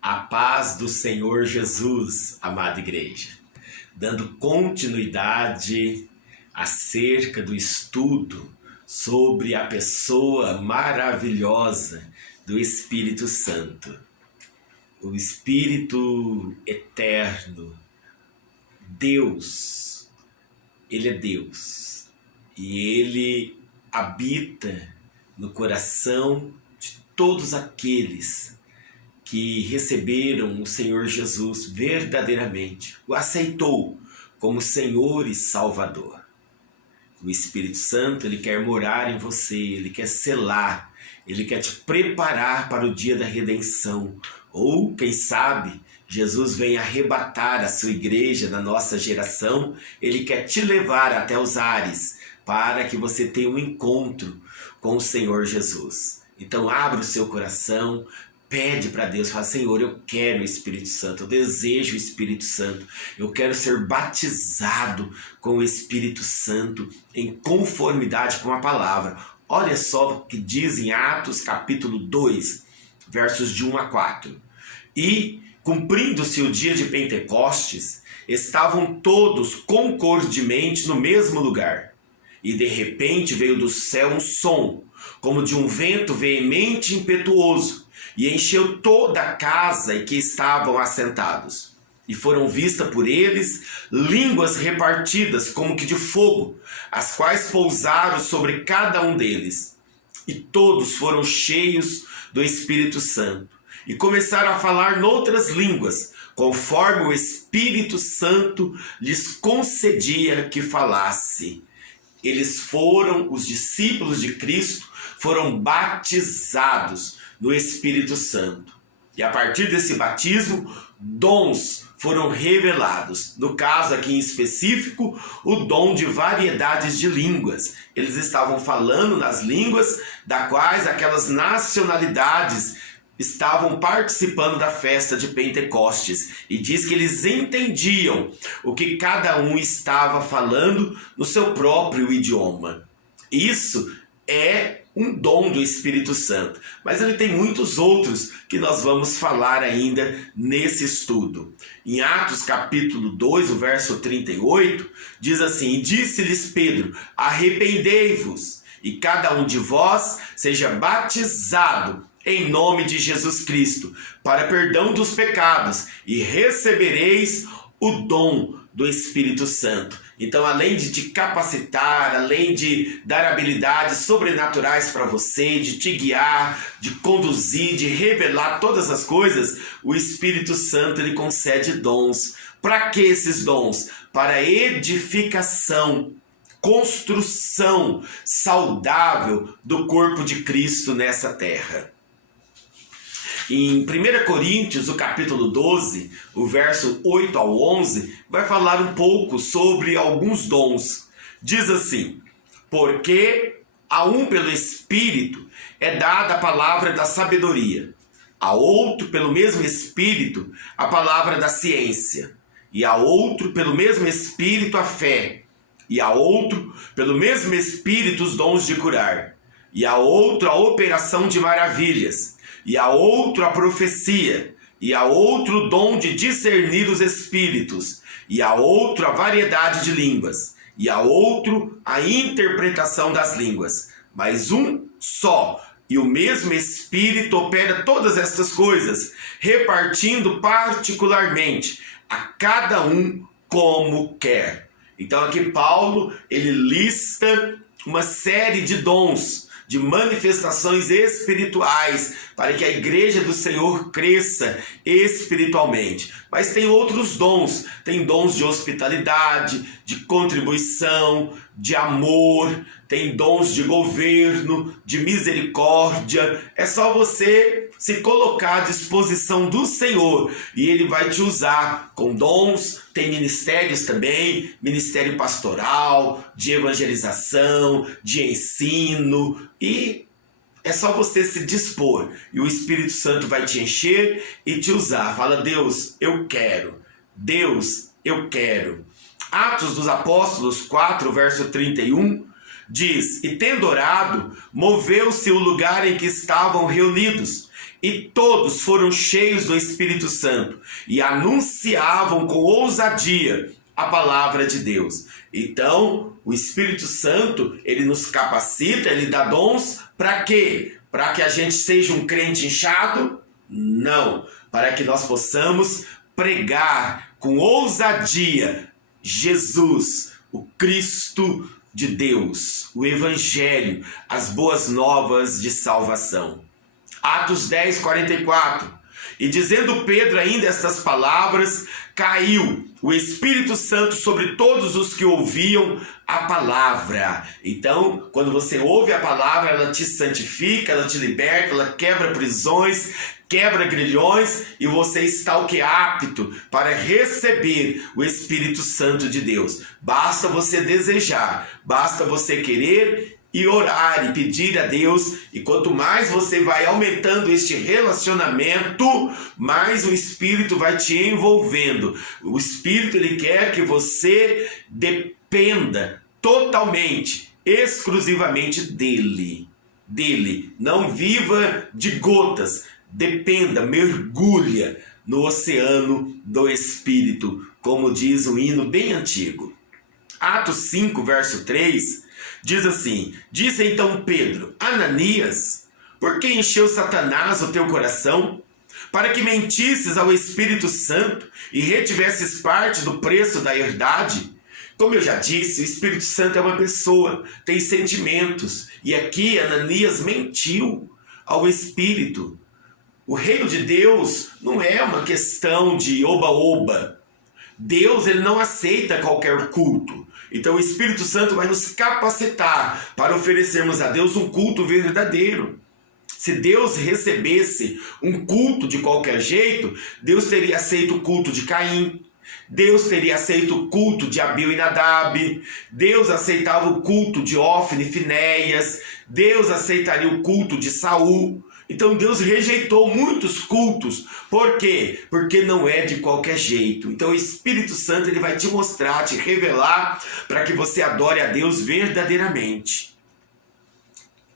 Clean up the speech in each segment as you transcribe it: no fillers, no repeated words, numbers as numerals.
A paz do Senhor Jesus, amada igreja, dando continuidade acerca do estudo sobre a pessoa maravilhosa do Espírito Santo, o Espírito eterno, Deus. Ele é Deus e Ele habita no coração de todos aqueles que receberam o Senhor Jesus verdadeiramente, o aceitou como Senhor e Salvador. O Espírito Santo, ele quer morar em você, ele quer selar, ele quer te preparar para o dia da redenção. Ou, quem sabe, Jesus vem arrebatar a sua igreja na nossa geração, ele quer te levar até os ares para que você tenha um encontro com o Senhor Jesus. Então, abra o seu coração, pede para Deus, fala: Senhor, eu quero o Espírito Santo, eu desejo o Espírito Santo, eu quero ser batizado com o Espírito Santo em conformidade com a palavra. Olha só o que diz em Atos capítulo 2, versos de 1 a 4. E, cumprindo-se o dia de Pentecostes, estavam todos concordemente no mesmo lugar. E de repente veio do céu um som, como de um vento veemente e impetuoso, e encheu toda a casa em que estavam assentados. E foram vistas por eles línguas repartidas como que de fogo, as quais pousaram sobre cada um deles. E todos foram cheios do Espírito Santo, e começaram a falar noutras línguas, conforme o Espírito Santo lhes concedia que falasse. Os discípulos de Cristo, foram batizados no Espírito Santo. E a partir desse batismo, dons foram revelados. No caso aqui em específico, o dom de variedades de línguas. Eles estavam falando nas línguas das quais aquelas nacionalidades estavam participando da festa de Pentecostes. E diz que eles entendiam o que cada um estava falando no seu próprio idioma. Isso é um dom do Espírito Santo, mas ele tem muitos outros que nós vamos falar ainda nesse estudo. Em Atos capítulo 2, o verso 38, diz assim: E disse-lhes Pedro: Arrependei-vos, e cada um de vós seja batizado em nome de Jesus Cristo, para perdão dos pecados, e recebereis o dom do Espírito Santo. Então, além de te capacitar, além de dar habilidades sobrenaturais para você, de te guiar, de conduzir, de revelar todas as coisas, o Espírito Santo, ele concede dons. Para que esses dons? Para edificação, construção saudável do corpo de Cristo nessa terra. Em 1 Coríntios, o capítulo 12, o verso 8 ao 11, vai falar um pouco sobre alguns dons. Diz assim: Porque a um pelo Espírito é dada a palavra da sabedoria, a outro pelo mesmo Espírito a palavra da ciência, e a outro pelo mesmo Espírito a fé, e a outro pelo mesmo Espírito os dons de curar, e a outro a operação de maravilhas, e a outro a profecia, e a outro o dom de discernir os espíritos, e a outro a variedade de línguas, e a outro a interpretação das línguas. Mas um só e o mesmo Espírito opera todas estas coisas, repartindo particularmente a cada um como quer. Então aqui Paulo, ele lista uma série de dons, de manifestações espirituais, para que a igreja do Senhor cresça espiritualmente. Mas tem outros dons, tem dons de hospitalidade, de contribuição, de amor, tem dons de governo, de misericórdia. É só você se colocar à disposição do Senhor e Ele vai te usar com dons. Tem ministérios também, ministério pastoral, de evangelização, de ensino, e é só você se dispor e o Espírito Santo vai te encher e te usar. Fala: Deus, eu quero. Deus, eu quero. Atos dos Apóstolos 4, verso 31, diz: E tendo orado, moveu-se o lugar em que estavam reunidos, E todos foram cheios do Espírito Santo e anunciavam com ousadia a palavra de Deus. Então, o Espírito Santo, ele nos capacita, ele dá dons para quê? Para que a gente seja um crente inchado? Não, para que nós possamos pregar com ousadia Jesus, o Cristo de Deus, o Evangelho, as boas novas de salvação. Atos 10, 44. E dizendo Pedro ainda estas palavras, caiu o Espírito Santo sobre todos os que ouviam a palavra. Então, quando você ouve a palavra, ela te santifica, ela te liberta, ela quebra prisões, quebra grilhões, e você está o que? Apto para receber o Espírito Santo de Deus. Basta você desejar, basta você querer e orar e pedir a Deus, e quanto mais você vai aumentando este relacionamento, mais o Espírito vai te envolvendo. O Espírito, ele quer que você dependa totalmente, exclusivamente dele. Não viva de gotas, dependa, mergulha no oceano do Espírito, como diz um hino bem antigo. Atos 5, verso 3, diz assim: disse então Pedro: Ananias, por que encheu Satanás o teu coração, para que mentisses ao Espírito Santo e retivesses parte do preço da herdade? Como eu já disse, o Espírito Santo é uma pessoa, tem sentimentos, e aqui Ananias mentiu ao Espírito. O reino de Deus não é uma questão de oba-oba. Deus, ele não aceita qualquer culto. Então o Espírito Santo vai nos capacitar para oferecermos a Deus um culto verdadeiro. Se Deus recebesse um culto de qualquer jeito, Deus teria aceito o culto de Caim, Deus teria aceito o culto de Abel e Nadab, Deus aceitava o culto de Ofne e Finéias, Deus aceitaria o culto de Saul. Então Deus rejeitou muitos cultos. Por quê? Porque não é de qualquer jeito. Então o Espírito Santo, ele vai te mostrar, te revelar, para que você adore a Deus verdadeiramente.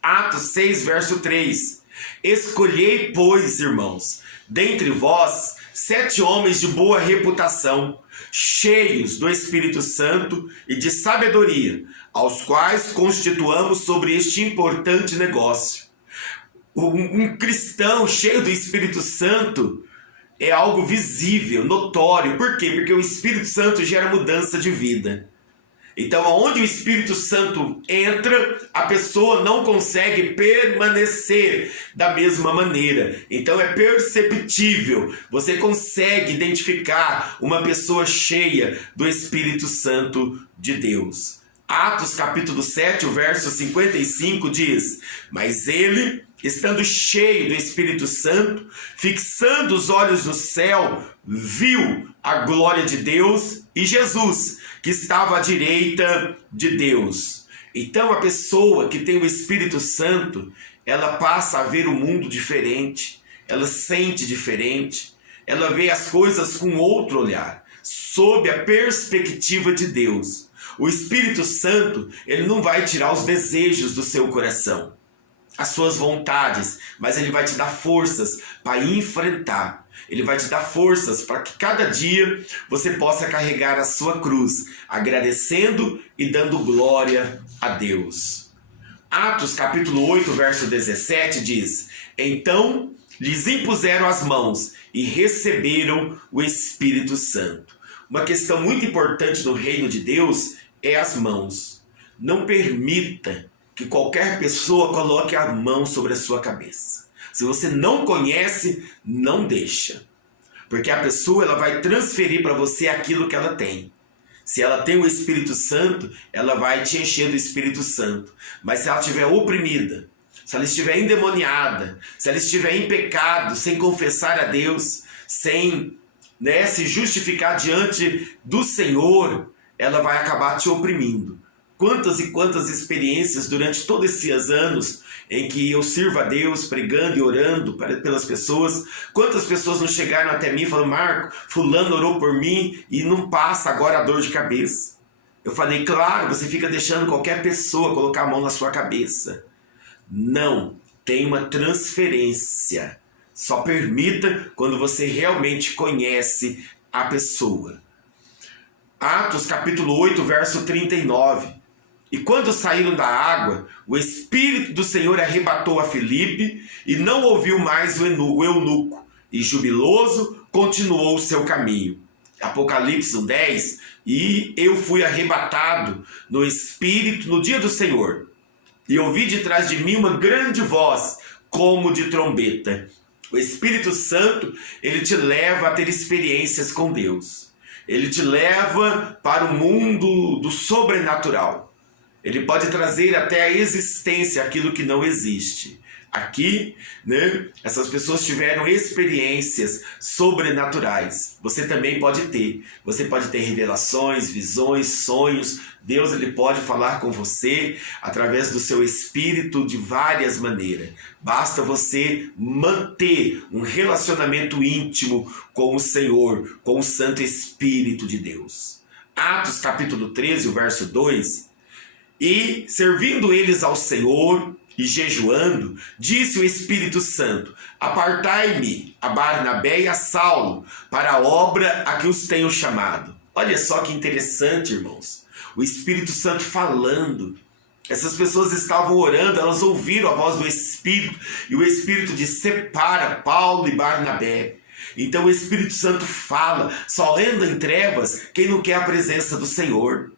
Atos 6, verso 3. Escolhei, pois, irmãos, dentre vós 7 homens de boa reputação, cheios do Espírito Santo e de sabedoria, aos quais constituamos sobre este importante negócio. Um cristão cheio do Espírito Santo é algo visível, notório. Por quê? Porque o Espírito Santo gera mudança de vida. Então, onde o Espírito Santo entra, a pessoa não consegue permanecer da mesma maneira. Então, é perceptível. Você consegue identificar uma pessoa cheia do Espírito Santo de Deus. Atos capítulo 7, o verso 55 diz: mas ele, estando cheio do Espírito Santo, fixando os olhos no céu, viu a glória de Deus e Jesus, que estava à direita de Deus. Então a pessoa que tem o Espírito Santo, ela passa a ver o mundo diferente, ela sente diferente, ela vê as coisas com outro olhar, sob a perspectiva de Deus. O Espírito Santo, ele não vai tirar os desejos do seu coração, as suas vontades, mas ele vai te dar forças para enfrentar. Ele vai te dar forças para que cada dia você possa carregar a sua cruz, agradecendo e dando glória a Deus. Atos capítulo 8, verso 17 diz: então lhes impuseram as mãos e receberam o Espírito Santo. Uma questão muito importante no reino de Deus é as mãos. Não permita que qualquer pessoa coloque a mão sobre a sua cabeça. Se você não conhece, não deixa. Porque a pessoa, ela vai transferir para você aquilo que ela tem. Se ela tem o Espírito Santo, ela vai te encher do Espírito Santo. Mas se ela estiver oprimida, se ela estiver endemoniada, se ela estiver em pecado, sem confessar a Deus, sem se justificar diante do Senhor, ela vai acabar te oprimindo. Quantas e quantas experiências durante todos esses anos em que eu sirvo a Deus, pregando e orando pelas pessoas, quantas pessoas não chegaram até mim e falaram: Marco, fulano orou por mim e não passa agora a dor de cabeça. Eu falei: claro, você fica deixando qualquer pessoa colocar a mão na sua cabeça. Não, tem uma transferência Só permita quando você realmente conhece a pessoa. Atos capítulo 8, verso 39. E quando saíram da água, o Espírito do Senhor arrebatou a Filipe e não ouviu mais o eunuco, e jubiloso continuou o seu caminho. Apocalipse 10, e eu fui arrebatado no Espírito no dia do Senhor, e ouvi de trás de mim uma grande voz, como de trombeta. O Espírito Santo, ele te leva a ter experiências com Deus. Ele te leva para o mundo do sobrenatural. Ele pode trazer até a existência aquilo que não existe. Aqui, né, essas pessoas tiveram experiências sobrenaturais. Você também pode ter. Você pode ter revelações, visões, sonhos. Deus, ele pode falar com você através do seu espírito de várias maneiras. Basta você manter um relacionamento íntimo com o Senhor, com o Santo Espírito de Deus. Atos capítulo 13, o verso 2. E servindo eles ao Senhor e jejuando, disse o Espírito Santo: apartai-me a Barnabé e a Saulo para a obra a que os tenho chamado. Olha só que interessante, irmãos. O Espírito Santo falando. Essas pessoas estavam orando, elas ouviram a voz do Espírito, e o Espírito disse: separa Paulo e Barnabé. Então o Espírito Santo fala. Só anda em trevas quem não quer a presença do Senhor.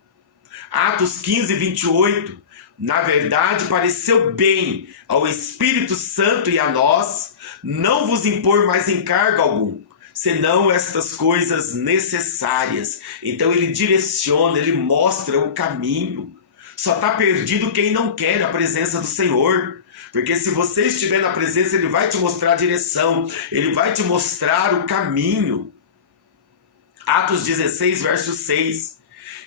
Atos 15, 28. Na verdade, pareceu bem ao Espírito Santo e a nós não vos impor mais encargo algum, senão estas coisas necessárias. Então ele direciona, ele mostra o caminho. Só está perdido quem não quer a presença do Senhor. Porque se você estiver na presença, ele vai te mostrar a direção, ele vai te mostrar o caminho. Atos 16, verso 6.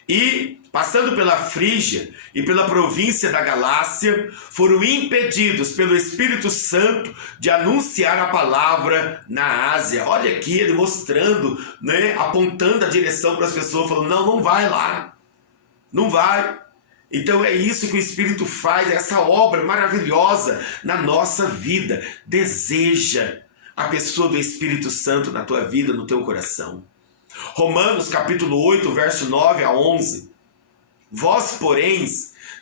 E, passando pela Frígia e pela província da Galácia, foram impedidos pelo Espírito Santo de anunciar a palavra na Ásia. Olha aqui ele mostrando, né, apontando a direção para as pessoas, falando: não, não vai lá, não vai. Então é isso que o Espírito faz, essa obra maravilhosa na nossa vida. Deseja a pessoa do Espírito Santo na tua vida, no teu coração. Romanos capítulo 8, verso 9 a 11. Vós, porém,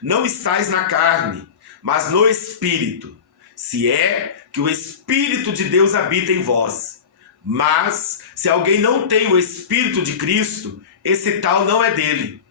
não estáis na carne, mas no Espírito, se é que o Espírito de Deus habita em vós. Mas, se alguém não tem o Espírito de Cristo, esse tal não é dele.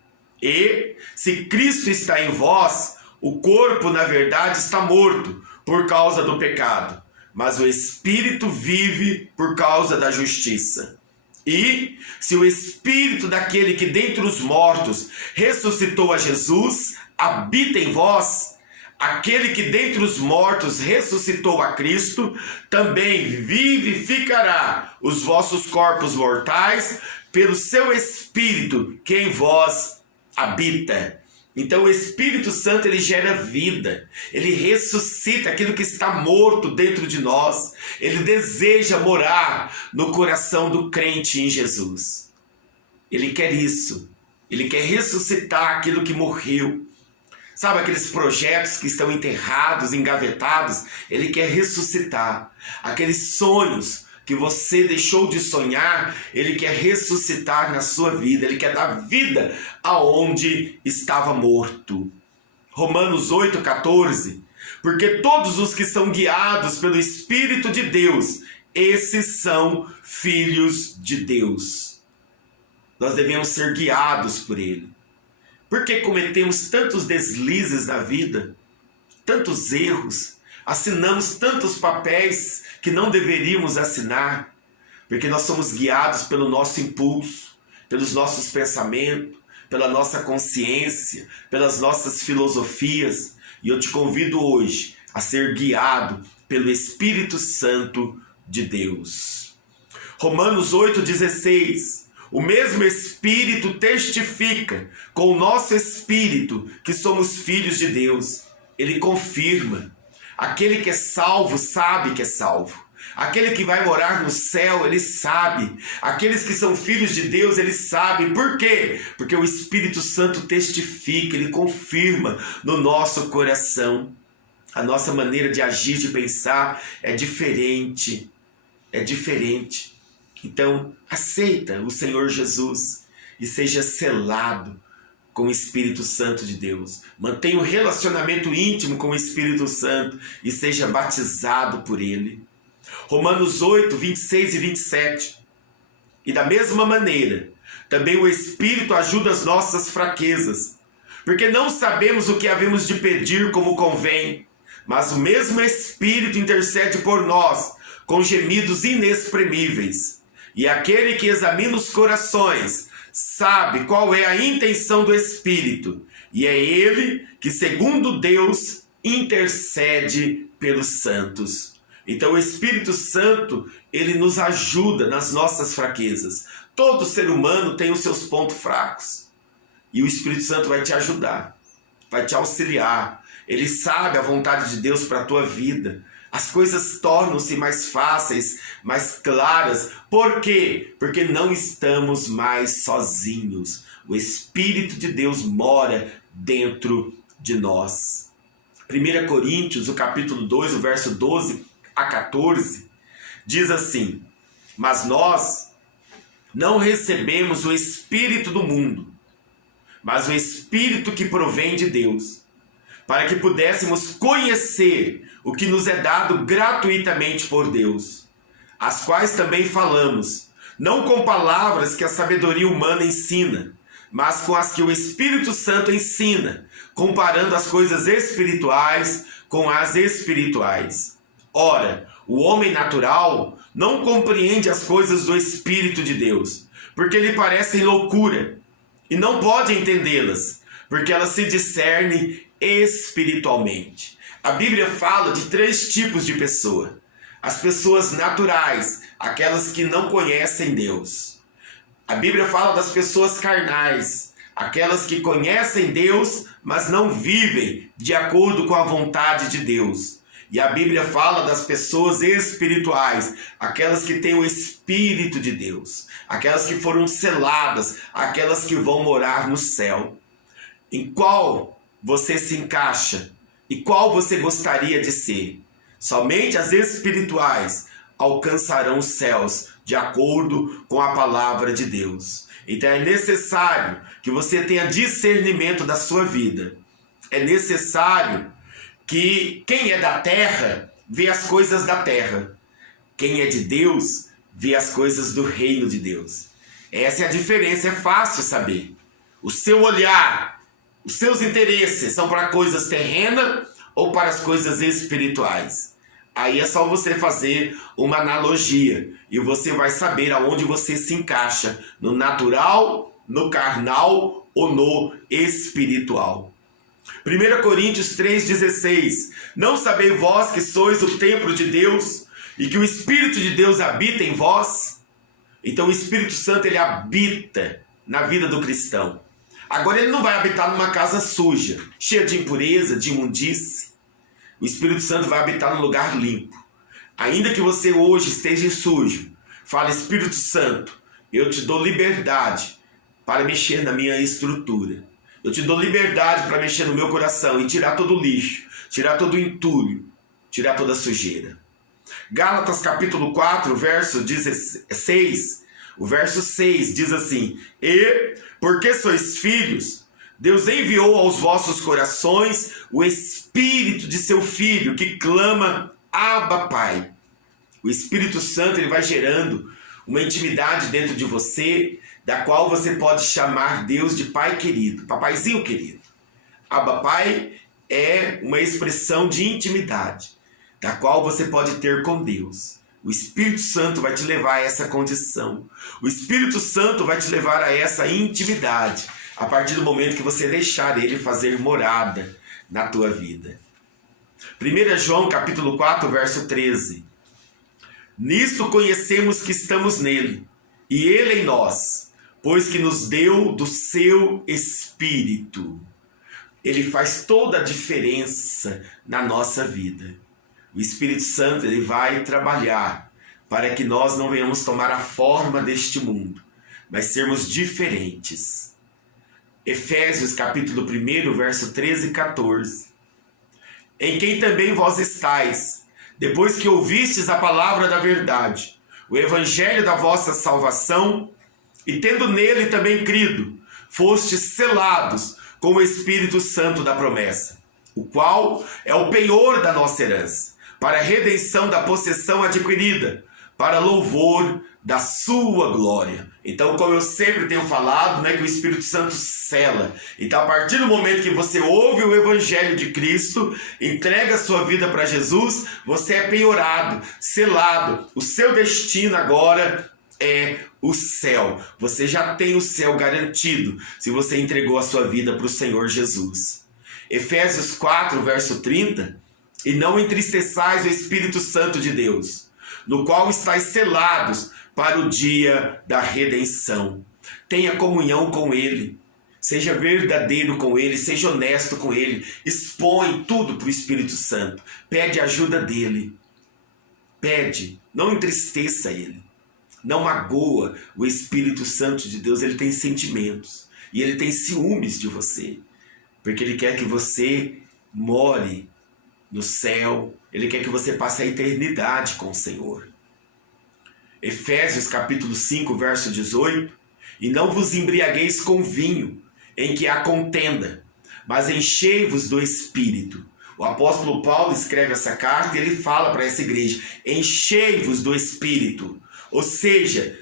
E, se Cristo está em vós, o corpo, na verdade, está morto por causa do pecado, mas o Espírito vive por causa da justiça. E, se o Espírito daquele que dentre os mortos ressuscitou a Jesus habita em vós, aquele que dentre os mortos ressuscitou a Cristo também vivificará os vossos corpos mortais pelo seu Espírito que em vós habita. Então o Espírito Santo, ele gera vida, ele ressuscita aquilo que está morto dentro de nós, ele deseja morar no coração do crente em Jesus. Ele quer isso, ele quer ressuscitar aquilo que morreu. Sabe aqueles projetos que estão enterrados, engavetados? Ele quer ressuscitar. Aqueles sonhos que você deixou de sonhar, ele quer ressuscitar na sua vida, ele quer dar vida aonde estava morto. Romanos 8,14. Porque todos os que são guiados pelo Espírito de Deus, esses são filhos de Deus. Nós devemos ser guiados por ele. Porque cometemos tantos deslizes na vida, tantos erros, assinamos tantos papéis que não deveríamos assinar, porque nós somos guiados pelo nosso impulso, pelos nossos pensamentos, pela nossa consciência, pelas nossas filosofias. E eu te convido hoje a ser guiado pelo Espírito Santo de Deus. Romanos 8,16. O mesmo Espírito testifica com o nosso espírito que somos filhos de Deus. Ele confirma. Aquele que é salvo sabe que é salvo. Aquele que vai morar no céu, ele sabe. Aqueles que são filhos de Deus, eles sabem. Por quê? Porque o Espírito Santo testifica, ele confirma no nosso coração. A nossa maneira de agir, de pensar é diferente. é diferente. Então, aceita o Senhor Jesus e seja selado com o Espírito Santo de Deus. Mantenha um relacionamento íntimo com o Espírito Santo e seja batizado por Ele. Romanos 8, 26 e 27. E da mesma maneira, também o Espírito ajuda as nossas fraquezas, porque não sabemos o que havemos de pedir como convém, mas o mesmo Espírito intercede por nós, com gemidos inexprimíveis. E aquele que examina os corações sabe qual é a intenção do Espírito, e é Ele que, segundo Deus, intercede pelos santos. Então o Espírito Santo, ele nos ajuda nas nossas fraquezas. Todo ser humano tem os seus pontos fracos, e o Espírito Santo vai te ajudar, vai te auxiliar. Ele sabe a vontade de Deus para a tua vida. As coisas tornam-se mais fáceis, mais claras. Por quê? Porque não estamos mais sozinhos. O Espírito de Deus mora dentro de nós. 1 Coríntios, o capítulo 2, o verso 12 a 14, diz assim: mas nós não recebemos o Espírito do mundo, mas o Espírito que provém de Deus, para que pudéssemos conhecer o que nos é dado gratuitamente por Deus, as quais também falamos, não com palavras que a sabedoria humana ensina, mas com as que o Espírito Santo ensina, comparando as coisas espirituais com as espirituais. Ora, o homem natural não compreende as coisas do Espírito de Deus, porque lhe parecem loucura, e não pode entendê-las, porque elas se discernem espiritualmente. A Bíblia fala de 3 tipos de pessoa: as pessoas naturais, aquelas que não conhecem Deus. A Bíblia fala das pessoas carnais, aquelas que conhecem Deus, mas não vivem de acordo com a vontade de Deus. E a Bíblia fala das pessoas espirituais, aquelas que têm o Espírito de Deus, aquelas que foram seladas, aquelas que vão morar no céu. Em qual você se encaixa? E qual você gostaria de ser? Somente as espirituais alcançarão os céus, de acordo com a palavra de Deus. Então é necessário que você tenha discernimento da sua vida. É necessário que quem é da terra vê as coisas da terra. Quem é de Deus vê as coisas do reino de Deus. Essa é a diferença, é fácil saber. O seu olhar, os seus interesses são para coisas terrenas ou para as coisas espirituais? Aí é só você fazer uma analogia e você vai saber aonde você se encaixa, no natural, no carnal ou no espiritual. 1 Coríntios 3,16: não sabeis vós que sois o templo de Deus e que o Espírito de Deus habita em vós? Então o Espírito Santo, ele habita na vida do cristão. Agora ele não vai habitar numa casa suja, cheia de impureza, de imundície. O Espírito Santo vai habitar num lugar limpo. Ainda que você hoje esteja sujo, fala: Espírito Santo, eu te dou liberdade para mexer na minha estrutura. Eu te dou liberdade para mexer no meu coração e tirar todo o lixo, tirar todo o entulho, tirar toda a sujeira. Gálatas capítulo 4, verso 16, o verso 6 diz assim: e, porque sois filhos, Deus enviou aos vossos corações o Espírito de seu Filho, que clama: Abba, Pai. O Espírito Santo, ele vai gerando uma intimidade dentro de você, da qual você pode chamar Deus de Pai querido, Papaizinho querido. Abba, Pai é uma expressão de intimidade, da qual você pode ter com Deus. O Espírito Santo vai te levar a essa condição. O Espírito Santo vai te levar a essa intimidade, a partir do momento que você deixar Ele fazer morada na tua vida. 1 João capítulo 4, verso 13. Nisto conhecemos que estamos nele, e ele em nós, pois que nos deu do seu Espírito. Ele faz toda a diferença na nossa vida. O Espírito Santo, ele vai trabalhar para que nós não venhamos tomar a forma deste mundo, mas sermos diferentes. Efésios capítulo 1, verso 13 e 14. Em quem também vós estáis, depois que ouvistes a palavra da verdade, o evangelho da vossa salvação, e tendo nele também crido, fostes selados com o Espírito Santo da promessa, o qual é o penhor da nossa herança, para a redenção da possessão adquirida, para louvor da sua glória. Então, como eu sempre tenho falado, que o Espírito Santo sela. Então, a partir do momento que você ouve o Evangelho de Cristo, entrega a sua vida para Jesus, você é penhorado, selado. O seu destino agora é o céu. Você já tem o céu garantido se você entregou a sua vida para o Senhor Jesus. Efésios 4, verso 30. E não entristeçais o Espírito Santo de Deus, no qual estáis selados para o dia da redenção. Tenha comunhão com Ele, seja verdadeiro com Ele, seja honesto com Ele, expõe tudo para o Espírito Santo, pede ajuda dEle, pede, não entristeça Ele, não magoa o Espírito Santo de Deus. Ele tem sentimentos e Ele tem ciúmes de você, porque Ele quer que você more no céu, Ele quer que você passe a eternidade com o Senhor. Efésios capítulo 5, verso 18. E não vos embriagueis com vinho, em que há contenda, mas enchei-vos do Espírito. O apóstolo Paulo escreve essa carta e ele fala para essa igreja: enchei-vos do Espírito. Ou seja,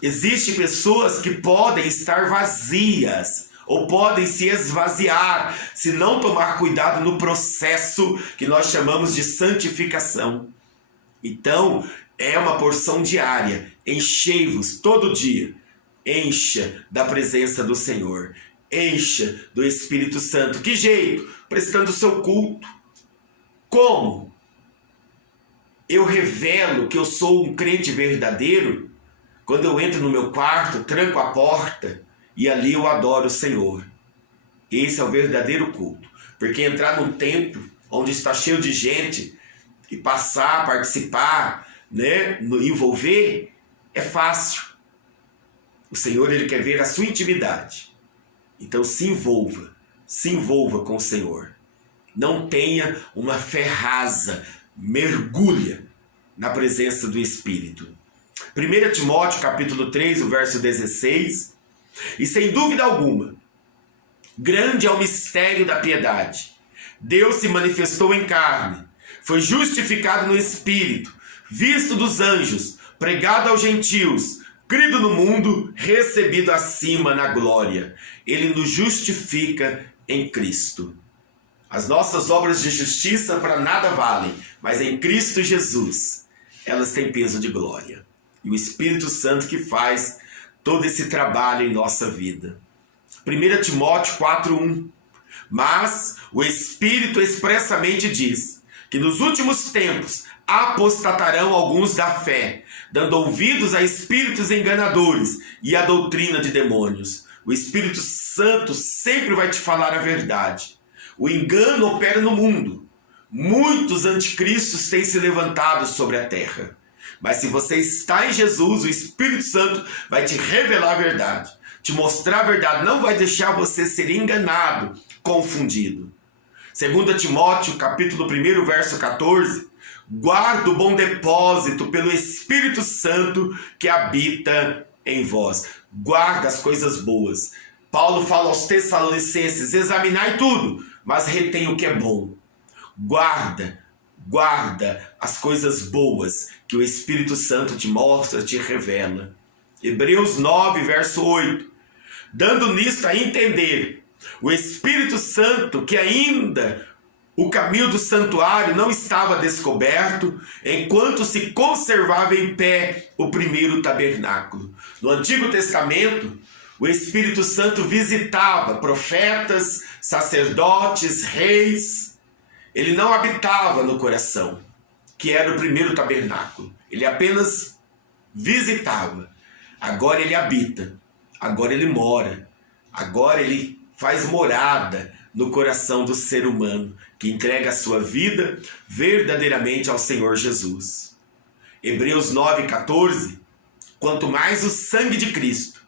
existem pessoas que podem estar vazias, ou podem se esvaziar, se não tomar cuidado no processo que nós chamamos de santificação. Então, é uma porção diária. Enchei-vos todo dia. Encha da presença do Senhor. Encha do Espírito Santo. Que jeito? Prestando o seu culto. Como? Eu revelo que eu sou um crente verdadeiro quando eu entro no meu quarto, tranco a porta e ali eu adoro o Senhor. Esse é o verdadeiro culto. Porque entrar num templo onde está cheio de gente e passar, participar, envolver, é fácil. O Senhor, Ele quer ver a sua intimidade. Então se envolva com o Senhor. Não tenha uma fé rasa, mergulha na presença do Espírito. 1 Timóteo capítulo 3, o verso 16. E sem dúvida alguma, grande é o mistério da piedade. Deus se manifestou em carne, foi justificado no Espírito, visto dos anjos, pregado aos gentios, crido no mundo, recebido acima na glória. Ele nos justifica em Cristo. As nossas obras de justiça para nada valem, mas em Cristo Jesus elas têm peso de glória. E o Espírito Santo que faz todo esse trabalho em nossa vida. 1 Timóteo 4:1. Mas o Espírito expressamente diz que nos últimos tempos apostatarão alguns da fé, dando ouvidos a espíritos enganadores e a doutrina de demônios. O Espírito Santo sempre vai te falar a verdade. O engano opera no mundo. Muitos anticristos têm se levantado sobre a terra. Mas se você está em Jesus, o Espírito Santo vai te revelar a verdade, te mostrar a verdade, não vai deixar você ser enganado, confundido. 2 Timóteo, capítulo 1, verso 14, guarda o bom depósito pelo Espírito Santo que habita em vós. Guarda as coisas boas. Paulo fala aos Tessalonicenses, examinai tudo, mas retém o que é bom. Guarda as coisas boas que o Espírito Santo te mostra, te revela. Hebreus 9, verso 8. Dando nisto a entender, o Espírito Santo, que ainda o caminho do santuário não estava descoberto, enquanto se conservava em pé o primeiro tabernáculo. No Antigo Testamento, o Espírito Santo visitava profetas, sacerdotes, reis. Ele não habitava no coração, que era o primeiro tabernáculo. Ele apenas visitava. Agora ele habita. Agora ele mora. Agora ele faz morada no coração do ser humano, que entrega a sua vida verdadeiramente ao Senhor Jesus. Hebreus 9,14. Quanto mais o sangue de Cristo,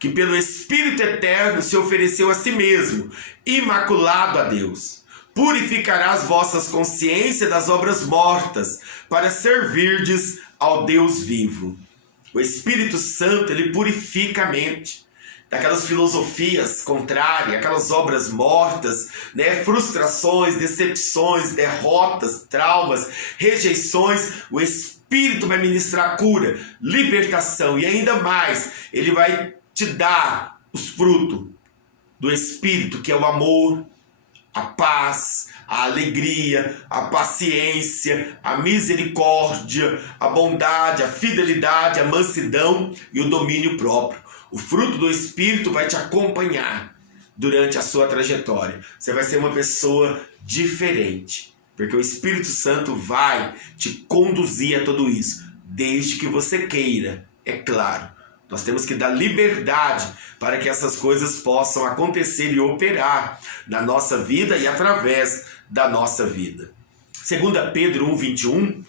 que pelo Espírito Eterno se ofereceu a si mesmo, imaculado a Deus, purificará as vossas consciências das obras mortas, para servirdes ao Deus vivo. O Espírito Santo, ele purifica a mente daquelas filosofias contrárias, aquelas obras mortas, né? Frustrações, decepções, derrotas, traumas, rejeições. O Espírito vai ministrar cura, libertação e ainda mais, ele vai te dar os frutos do Espírito, que é o amor, a paz, a alegria, a paciência, a misericórdia, a bondade, a fidelidade, a mansidão e o domínio próprio. O fruto do Espírito vai te acompanhar durante a sua trajetória. Você vai ser uma pessoa diferente, porque o Espírito Santo vai te conduzir a tudo isso, desde que você queira, é claro. Nós temos que dar liberdade para que essas coisas possam acontecer e operar na nossa vida e através da nossa vida. 2 Pedro 1,21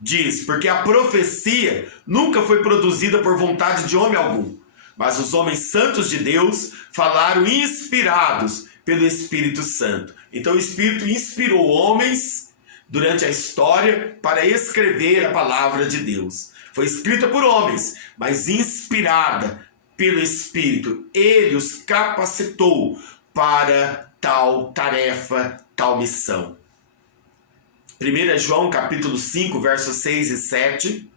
diz: porque a profecia nunca foi produzida por vontade de homem algum, mas os homens santos de Deus falaram inspirados pelo Espírito Santo. Então o Espírito inspirou homens durante a história para escrever a palavra de Deus. Foi escrita por homens, mas inspirada pelo Espírito. Ele os capacitou para tal tarefa, tal missão. 1 João capítulo 5, versos 6 e 7.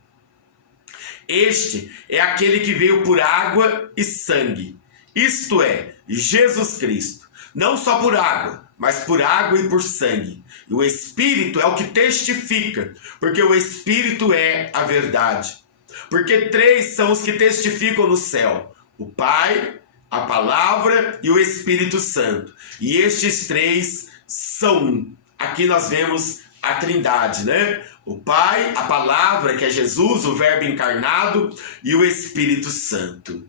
Este é aquele que veio por água e sangue, isto é, Jesus Cristo. Não só por água, mas por água e por sangue. E o Espírito é o que testifica, porque o Espírito é a verdade. Porque 3 são os que testificam no céu: o Pai, a Palavra e o Espírito Santo. E estes 3 são um. Aqui nós vemos a Trindade, né? O Pai, a Palavra, que é Jesus, o Verbo encarnado, e o Espírito Santo.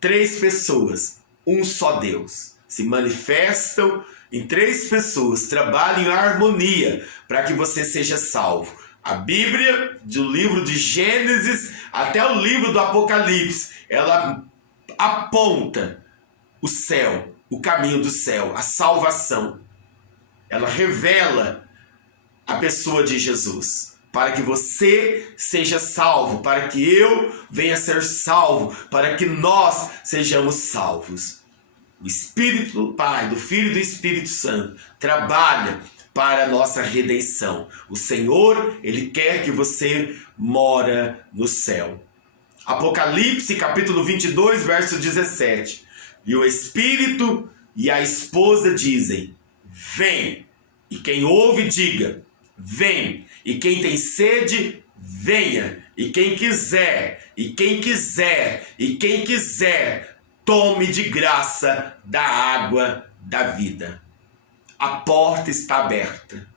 3 pessoas, um só Deus, se manifestam em 3 pessoas, trabalham em harmonia para que você seja salvo. A Bíblia, do livro de Gênesis até o livro do Apocalipse, ela aponta o céu, o caminho do céu, a salvação. Ela revela a pessoa de Jesus, para que você seja salvo, para que eu venha ser salvo, para que nós sejamos salvos. O Espírito do Pai, do Filho e do Espírito Santo trabalha para a nossa redenção. O Senhor, Ele quer que você mora no céu. Apocalipse, capítulo 22, verso 17. E o Espírito e a esposa dizem: vem. E quem ouve, diga: vem. E quem tem sede, venha. E quem quiser, tome de graça da água da vida. A porta está aberta.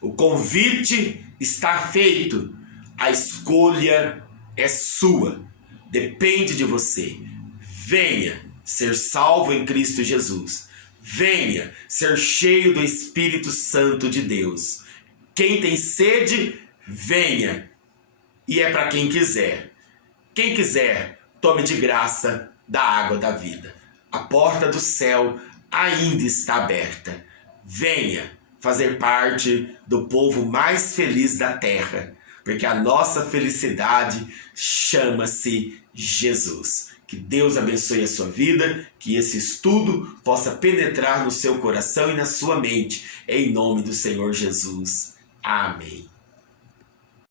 O convite está feito. A escolha é sua. Depende de você. Venha ser salvo em Cristo Jesus. Venha ser cheio do Espírito Santo de Deus. Quem tem sede, venha. E é para quem quiser. Quem quiser, tome de graça da água da vida. A porta do céu ainda está aberta. Venha fazer parte do povo mais feliz da terra, porque a nossa felicidade chama-se Jesus. Que Deus abençoe a sua vida, que esse estudo possa penetrar no seu coração e na sua mente, em nome do Senhor Jesus. Amém.